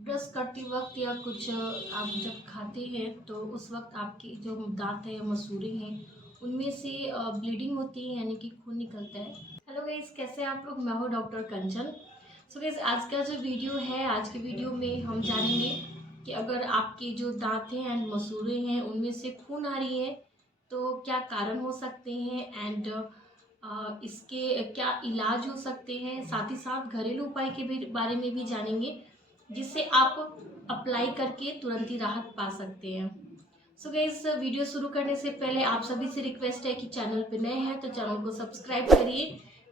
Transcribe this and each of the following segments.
Brush करते वक्त या कुछ आप जब खाते हैं तो उस वक्त आपके जो दांत है या मसूड़े हैं उनमें से ब्लीडिंग होती है यानी कि खून निकलता है। हेलो गाइस, कैसे हैं आप लोग। मैं हूँ डॉक्टर कंचन। सो गाइस, आज का जो वीडियो है, आज के वीडियो में हम जानेंगे कि अगर आपके जो दांत हैं एंड मसूड़े हैं उनमें से खून आ रही है तो क्या कारण हो सकते हैं एंड इसके क्या इलाज हो सकते हैं। साथ ही साथ घरेलू उपाय के भी बारे में भी जानेंगे जिससे आप अप्लाई करके तुरंत ही राहत पा सकते हैं। सो गाइस, वीडियो शुरू करने से पहले आप सभी से रिक्वेस्ट है कि चैनल पे नए हैं तो चैनल को सब्सक्राइब करिए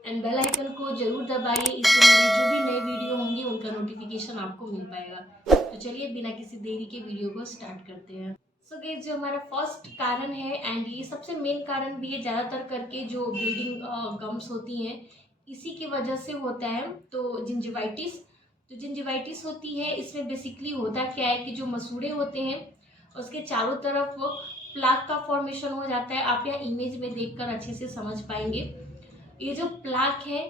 एंड बेल आइकन को जरूर दबाइए। इससे मेरे जो भी नए वीडियो होंगे उनका नोटिफिकेशन आपको मिल पाएगा। तो चलिए बिना किसी देरी के वीडियो को स्टार्ट करते हैं। सो गाइस, जो हमारा फर्स्ट कारण है एंड ये सबसे मेन कारण भी है, ज़्यादातर करके जो ब्लीडिंग गम्स होती हैं इसी की वजह से होता है। तो जिंजिवाइटिस, जो जिंजिवाइटिस होती है इसमें बेसिकली होता क्या है कि जो मसूड़े होते हैं उसके चारों तरफ प्लाक का फॉर्मेशन हो जाता है। आप यहाँ इमेज में देखकर अच्छे से समझ पाएंगे। ये जो प्लाक है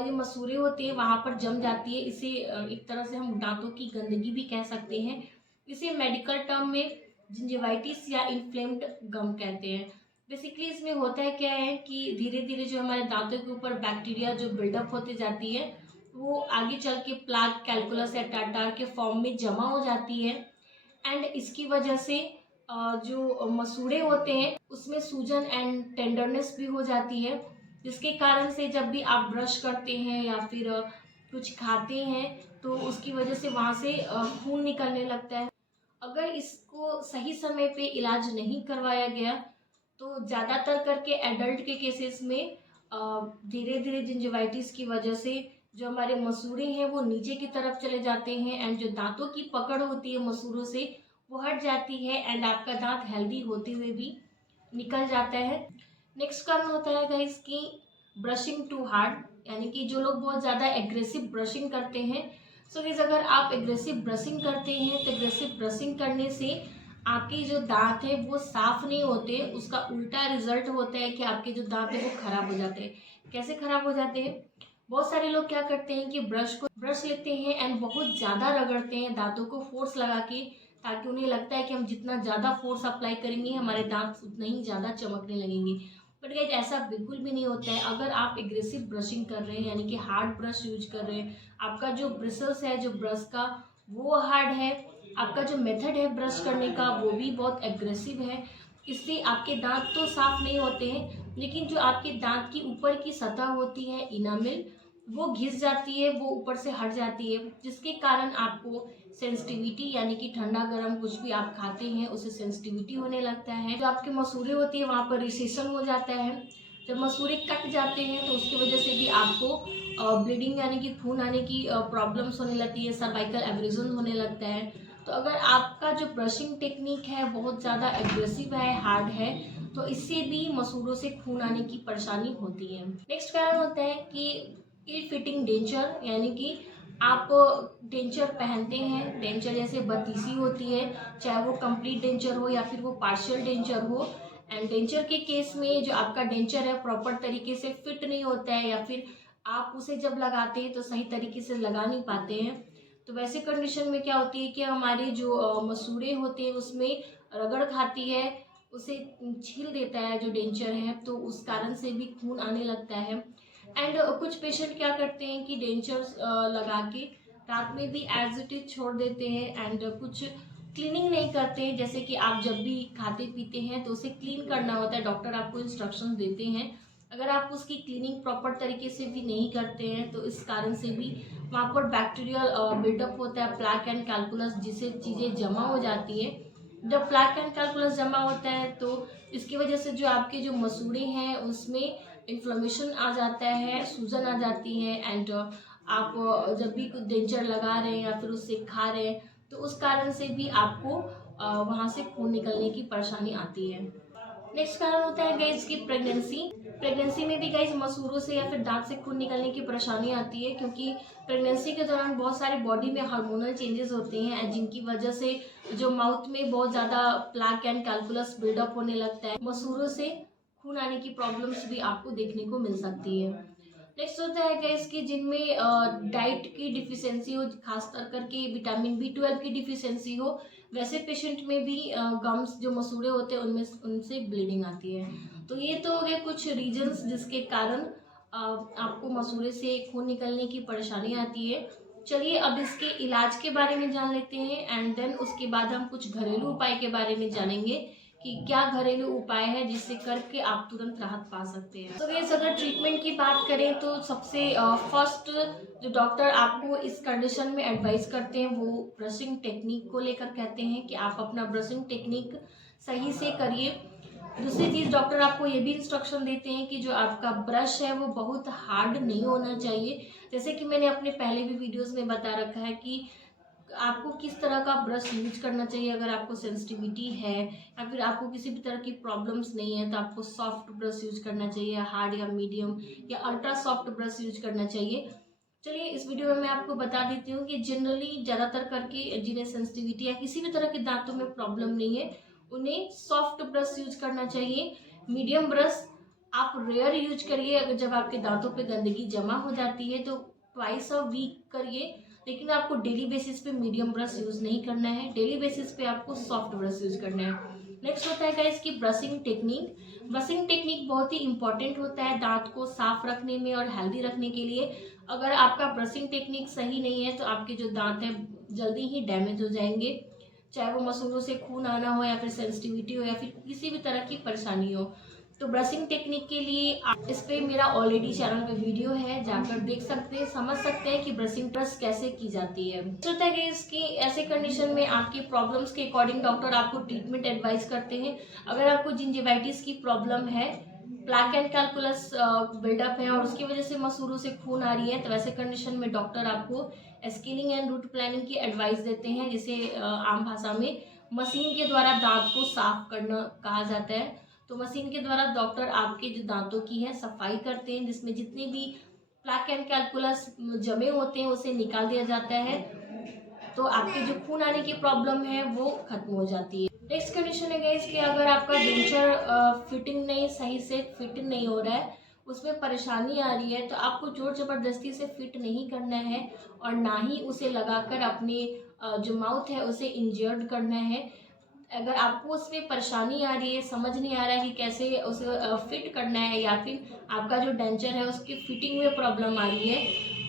ये मसूड़े होते हैं वहां पर जम जाती है। इसे एक तरह से हम दांतों की गंदगी भी कह सकते हैं। इसे मेडिकल टर्म में जिंजिवाइटिस या इन्फ्लेम्ड गम कहते हैं। बेसिकली इसमें होता है क्या है कि धीरे धीरे जो हमारे दांतों के ऊपर बैक्टीरिया जो बिल्डअप होते जाती है वो आगे चल के प्लाक, कैलकुलस या टार्टार के फॉर्म में जमा हो जाती है एंड इसकी वजह से जो मसूड़े होते हैं उसमें सूजन एंड टेंडरनेस भी हो जाती है, जिसके कारण से जब भी आप ब्रश करते हैं या फिर कुछ खाते हैं तो उसकी वजह से वहाँ से खून निकलने लगता है। अगर इसको सही समय पे इलाज नहीं करवाया गया तो ज़्यादातर करके एडल्ट के केसेस में धीरे धीरे जिंजिवाइटिस की वजह से जो हमारे मसूड़े हैं वो नीचे की तरफ चले जाते हैं एंड जो दांतों की पकड़ होती है मसूड़ों से वो हट जाती है एंड आपका दांत हेल्दी होते हुए भी निकल जाता है। नेक्स्ट कारण होता है गाइस कि ब्रशिंग टू हार्ड, यानी कि जो लोग बहुत ज़्यादा एग्रेसिव ब्रशिंग करते हैं। सो गाइस, अगर आप एग्रेसिव ब्रशिंग करते हैं तो एग्रेसिव ब्रशिंग करने से आपके जो दांत है वो साफ नहीं होते, उसका उल्टा रिजल्ट होता है कि आपके जो दांत है वो खराब हो जाते हैं। कैसे खराब हो जाते हैं? बहुत सारे लोग क्या करते हैं कि ब्रश लेते हैं एंड बहुत ज़्यादा रगड़ते हैं दांतों को फोर्स लगा के, ताकि उन्हें लगता है कि हम जितना ज़्यादा फोर्स अप्लाई करेंगे हमारे दांत उतना ही ज़्यादा चमकने लगेंगे। बट गाइस, ऐसा बिल्कुल भी नहीं होता है। अगर आप एग्रेसिव ब्रशिंग कर रहे हैं यानी कि हार्ड ब्रश यूज कर रहे हैं, आपका जो ब्रिसल्स है जो ब्रश का वो हार्ड है, आपका जो मेथड है ब्रश करने का वो भी बहुत एग्रेसिव है, इससे आपके दांत तो साफ नहीं होते हैं लेकिन जो आपके दांत की ऊपर की सतह होती है इनामिल वो घिस जाती है, वो ऊपर से हट जाती है, जिसके कारण आपको सेंसिटिविटी यानी कि ठंडा गर्म कुछ भी आप खाते हैं उससे सेंसिटिविटी होने लगता है। जो आपके मसूड़े होती है वहाँ पर रिसेशन हो जाता है। जब मसूड़े कट जाते हैं तो उसकी वजह से भी आपको ब्लीडिंग यानी कि खून आने की प्रॉब्लम्स होने लगती है, सर्वाइकल एब्रेजन होने लगता है। तो अगर आपका जो ब्रशिंग टेक्निक है बहुत ज़्यादा एग्रेसिव है, हार्ड है, तो इससे भी मसूड़ों से खून आने की परेशानी होती है। नेक्स्ट कारण होता है कि इल फिटिंग डेंचर, यानी कि आप डेंचर पहनते हैं, डेंचर जैसे बत्तीसी होती है, चाहे वो कंप्लीट डेंचर हो या फिर वो पार्शियल डेंचर हो। एंड डेंचर के केस में जो आपका डेंचर है प्रॉपर तरीके से फिट नहीं होता है या फिर आप उसे जब लगाते हैं तो सही तरीके से लगा नहीं पाते हैं, तो वैसे कंडीशन में क्या होती है कि हमारे जो मसूड़े होते हैं उसमें रगड़ खाती है, उसे छील देता है जो डेंचर है, तो उस कारण से भी खून आने लगता है। एंड कुछ पेशेंट क्या करते हैं कि डेंचर्स लगा के रात में भी एज इट इज छोड़ देते हैं एंड कुछ क्लीनिंग नहीं करते हैं। जैसे कि आप जब भी खाते पीते हैं तो उसे क्लीन करना होता है, डॉक्टर आपको इंस्ट्रक्शन देते हैं। अगर आप उसकी क्लीनिंग प्रॉपर तरीके से भी नहीं करते हैं तो इस कारण से भी वहाँ पर बैक्टीरियल बिल्डअप होता है, प्लाक एंड कैलकुलस, जिससे चीज़ें जमा हो जाती है। जब प्लाक एंड कैलकुलस जमा होता है तो इसकी वजह से जो आपके जो मसूड़े हैं उसमें इन्फ्लेमेशन आ जाता है, सूजन आ जाती है एंड आप जब भी कुछ डेंचर लगा रहे हैं या फिर उससे खा रहे हैं तो उस कारण से भी आपको वहाँ से खून निकलने की परेशानी आती है। नेक्स्ट कारण होता है गैस की प्रेगनेंसी। प्रेगनेंसी में भी गैस मसूड़ों से या फिर दांत से खून निकलने की परेशानी आती है, क्योंकि प्रेगनेंसी के दौरान बहुत सारे बॉडी में हार्मोनल चेंजेस होते हैं एंड जिनकी वजह से जो माउथ में बहुत ज़्यादा प्लाक एंड कैलकुलस बिल्डअप होने लगता है, मसूड़ों से खून आने की प्रॉब्लम्स भी आपको देखने को मिल सकती है। नेक्स्ट होता है गैस कि जिनमें डाइट की डिफिशियंसी हो, खास कर करके विटामिन B12 की डिफिशियंसी हो, वैसे पेशेंट में भी गम्स जो मसूड़े होते हैं उनमें उनसे ब्लीडिंग आती है। तो ये तो हो गए कुछ रीजंस जिसके कारण आपको मसूड़े से खून निकलने की परेशानी आती है। चलिए अब इसके इलाज के बारे में जान लेते हैं एंड देन उसके बाद हम कुछ घरेलू उपाय के बारे में जानेंगे कि क्या घरेलू उपाय है जिससे करके आप तुरंत राहत पा सकते हैं। तो गाइस अगर ट्रीटमेंट की बात करें तो सबसे फर्स्ट जो डॉक्टर आपको इस कंडीशन में एडवाइस करते हैं वो ब्रशिंग टेक्निक को लेकर कहते हैं कि आप अपना ब्रशिंग टेक्निक सही से करिए। दूसरी चीज़ डॉक्टर आपको ये भी इंस्ट्रक्शन देते हैं कि जो आपका ब्रश है वो बहुत हार्ड नहीं होना चाहिए। जैसे कि मैंने अपने पहले भी वीडियोस में बता रखा है कि आपको किस तरह का ब्रश यूज करना चाहिए। अगर आपको सेंसिटिविटी है या फिर आपको किसी भी तरह की प्रॉब्लम्स नहीं है तो आपको सॉफ्ट ब्रश यूज करना चाहिए, हार्ड या मीडियम या अल्ट्रा सॉफ्ट ब्रश यूज करना चाहिए। चलिए इस वीडियो में मैं आपको बता देती हूँ कि जनरली ज़्यादातर करके जिन्हें सेंसिटिविटी या किसी भी तरह के दांतों में प्रॉब्लम नहीं है उन्हें सॉफ्ट ब्रश यूज करना चाहिए। मीडियम ब्रश आप रेयर यूज करिए। अगर जब आपके दांतों पे गंदगी जमा हो जाती है तो ट्वाइस अ वीक करिए, लेकिन आपको डेली बेसिस पे मीडियम ब्रश यूज नहीं करना है। डेली बेसिस पे आपको सॉफ्ट ब्रश यूज करना है। नेक्स्ट होता है गाइस की ब्रशिंग टेक्निक। ब्रशिंग टेक्निक बहुत ही इंपॉर्टेंट होता है दांत को साफ रखने में और हेल्दी रखने के लिए। अगर आपका ब्रशिंग टेक्निक सही नहीं है तो आपके जो दांत हैं जल्दी ही डैमेज हो जाएंगे, चाहे वो मसूड़ों से खून आना हो या फिर सेंसिटिविटी हो या फिर किसी भी तरह की परेशानी हो। तो ब्रशिंग टेक्निक के लिए इस पे मेरा ऑलरेडी चैनल पे वीडियो है, जाकर देख सकते हैं, समझ सकते हैं कि ब्रशिंग ब्रश कैसे की जाती है। होता है कि इसकी ऐसे कंडीशन में आपकी प्रॉब्लम्स के अकॉर्डिंग डॉक्टर आपको ट्रीटमेंट एडवाइस करते हैं। अगर आपको जिंजिवाइटिस की प्रॉब्लम है, प्लैक एंड कैलकुलस बिल्डअप है और उसकी वजह से मसूड़ों से खून आ रही है, तो वैसे कंडीशन में डॉक्टर आपको स्केलिंग एंड रूट प्लानिंग की एडवाइस देते हैं, जिसे आम भाषा में मशीन के द्वारा दांत को साफ करना कहा जाता है। तो मशीन के द्वारा डॉक्टर आपके जो दांतों की है सफाई करते हैं, जिसमें जितने भी प्लैक एंड कैलकुलस जमे होते हैं उसे निकाल दिया जाता है। तो आपके जो खून आने की प्रॉब्लम है वो खत्म हो जाती है। नेक्स्ट कंडीशन है गाइस कि अगर आपका डेंचर फिटिंग नहीं सही से फिट नहीं हो रहा है, उसमें परेशानी आ रही है, तो आपको जोर जबरदस्ती से फिट नहीं करना है और ना ही उसे लगाकर अपने जो माउथ है उसे इंजर्ड करना है। अगर आपको उसमें परेशानी आ रही है, समझ नहीं आ रहा है कि कैसे उसे फिट करना है या फिर आपका जो डेंचर है उसकी फिटिंग में प्रॉब्लम आ रही है,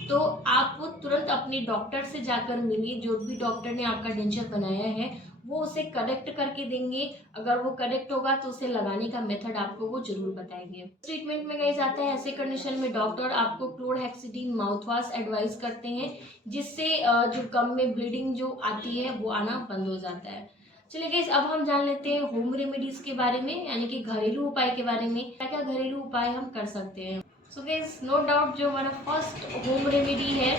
तो आप तुरंत अपने डॉक्टर से जाकर मिलिए। जो भी डॉक्टर ने आपका डेंचर बनाया है वो उसे करेक्ट करके देंगे। अगर वो करेक्ट होगा तो उसे लगाने का मेथड आपको वो जरूर बताएंगे। ट्रीटमेंट में गाइस आता है ऐसे कंडीशन में डॉक्टर आपको क्लोरहेक्सिडिन माउथ वॉश एडवाइस करते हैं, जिससे जो गम में ब्लीडिंग जो आती है वो आना बंद हो जाता है। चलिए गाइस अब हम जान लेते हैं होम रेमेडीज के बारे में, यानी कि घरेलू उपाय के बारे में, क्या क्या घरेलू उपाय हम कर सकते हैं। सो गाइस नो डाउट जो हमारा फर्स्ट होम रेमेडी है,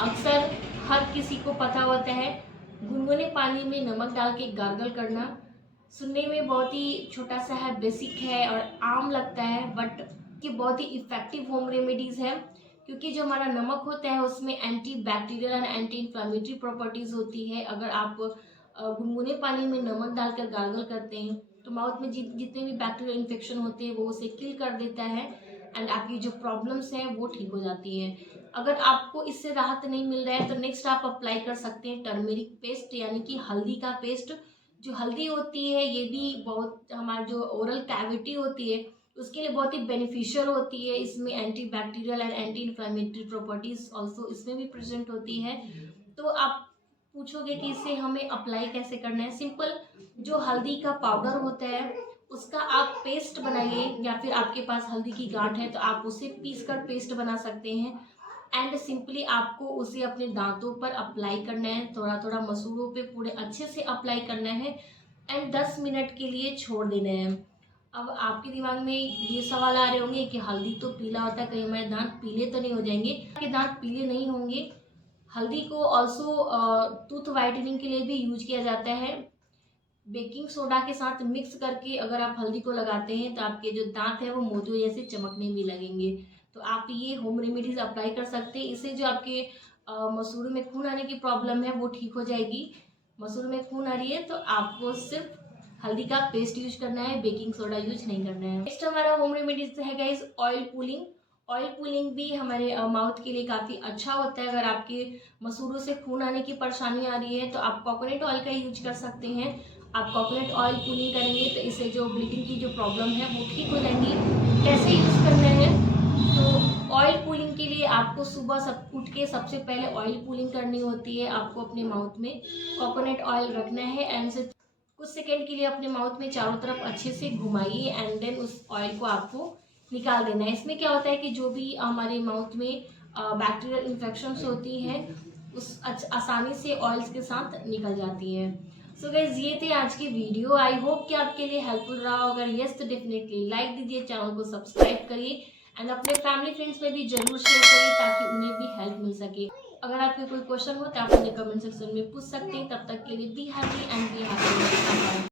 अक्सर हर किसी को पता होता है, गुनगुने पानी में नमक डाल के गार्गल करना। सुनने में बहुत ही छोटा सा है, बेसिक है और आम लगता है, बट ये बहुत ही इफेक्टिव होम रेमेडीज है, क्योंकि जो हमारा नमक होता है उसमें anti bacterial and anti inflammatory properties होती है। अगर आप गुनगुने पानी में नमक डालकर गार्गल करते हैं तो माउथ में जितने भी बैक्टीरियल इन्फेक्शन होते हैं वो उसे किल कर देता है एंड आपकी जो प्रॉब्लम्स हैं वो ठीक हो जाती हैं। अगर आपको इससे राहत नहीं मिल रहा है तो नेक्स्ट आप अप्लाई कर सकते हैं टर्मेरिक पेस्ट, यानी कि हल्दी का पेस्ट। जो हल्दी होती है ये भी बहुत हमारी जो ओरल कैविटी होती है उसके लिए बहुत ही बेनिफिशियल होती है। इसमें anti bacterial and anti inflammatory properties also इसमें भी प्रेजेंट होती है। तो आप पूछोगे कि इसे हमें अप्लाई कैसे करना है। सिंपल, जो हल्दी का पाउडर होता है उसका आप पेस्ट बनाइए, या फिर आपके पास हल्दी की गांठ है तो आप उसे पीस कर पेस्ट बना सकते हैं एंड सिंपली आपको उसे अपने दांतों पर अप्लाई करना है। थोड़ा थोड़ा मसूड़ों पे पूरे अच्छे से अप्लाई करना है एंड 10 मिनट के लिए छोड़ देना है। अब आपके दिमाग में ये सवाल आ रहे होंगे कि हल्दी तो पीला होता है, कहीं हमारे दांत पीले तो नहीं हो जाएंगे। आपके दांत पीले नहीं होंगे। हल्दी को ऑल्सो टूथ वाइटनिंग के लिए भी यूज किया जाता है। बेकिंग सोडा के साथ मिक्स करके अगर आप हल्दी को लगाते हैं तो आपके जो दांत है वो मोतियों जैसे चमकने भी लगेंगे। तो आप ये होम रेमेडीज अप्लाई कर सकते हैं। इससे जो आपके मसूड़ों में खून आने की प्रॉब्लम है वो ठीक हो जाएगी। मसूड़ में खून आ रही है तो आपको सिर्फ हल्दी का पेस्ट यूज करना है, बेकिंग सोडा यूज नहीं करना है। नेक्स्ट हमारा होम रेमेडीज है guys oil pulling. Oil pulling भी हमारे माउथ के लिए काफ़ी अच्छा होता है। अगर आपके मसूड़ों से खून आने की परेशानी आ रही है तो आप कोकोनट ऑयल का यूज कर सकते हैं। आप कोकोनट ऑयल पुलिंग करेंगे तो इससे जो ब्लीडिंग की जो प्रॉब्लम है वो ठीक हो जाएंगी। कैसे यूज़ करना है, तो ऑयल पुलिंग के लिए आपको सुबह सब उठ के सबसे पहले ऑयल पुलिंग करनी होती है। आपको अपने माउथ में कोकोनट ऑयल रखना है एंड से कुछ सेकेंड के लिए अपने माउथ में चारों तरफ अच्छे से घुमाइए एंड देन उस ऑयल को आपको निकाल देना है। इसमें क्या होता है कि जो भी हमारे माउथ में बैक्टीरियल इन्फेक्शंस होती हैं उस आसानी से ऑयल्स के साथ निकल जाती हैं। सो गाइस, ये थे आज की वीडियो। आई होप कि आपके लिए हेल्पफुल रहा। अगर यस तो डेफिनेटली लाइक दीजिए, चैनल को सब्सक्राइब करिए एंड अपने फैमिली फ्रेंड्स में भी जरूर शेयर करिए ताकि उन्हें भी हेल्प मिल सके। अगर आपके कोई क्वेश्चन हो तो आप मुझे कमेंट सेक्शन में पूछ सकते हैं। तब तक के लिए be happy and be happy.